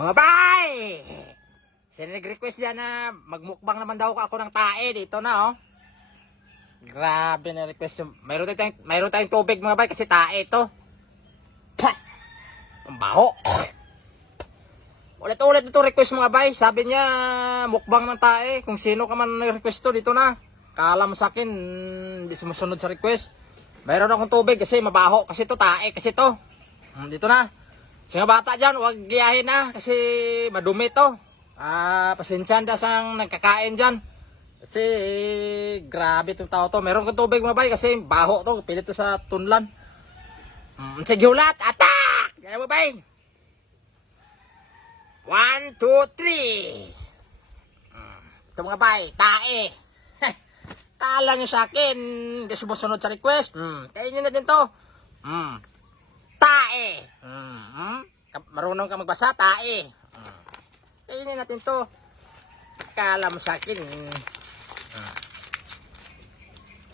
Mga bay! Sino nag-request dyan na magmukbang naman daw ako ng tae dito na oh. Grabe na request. Mayroon tayong tubig mga bay kasi tae ito. Pah! Ang baho. Ulit-ulit ito request mga bay. Sabi niya mukbang ng tae. Kung sino ka man nag-request to dito na. Kala mo sa akin hindi sumusunod sa request. Mayroon akong tubig kasi mabaho. Kasi to tae kasi to. Dito na. Sa bata dyan, huwag giyahin na kasi madumi to. Pasensyan da sang nagkakain dyan. Kasi grabe itong tao to. Meron kang tubig mga bay kasi baho to. Pilit to sa tunlan. Sige ulat, attack! Gaya mo bay. 1, 2, 3. Ito mga bay, tae. Kala nyo sa akin, hindi sumusunod sa request. Kainin natin to. Tae. Marunong ka magbasa, tae. Kainin natin to. Kala mo sa akin.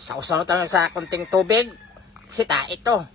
Sausaw tayo sa kunting tubig. Kasi tae to.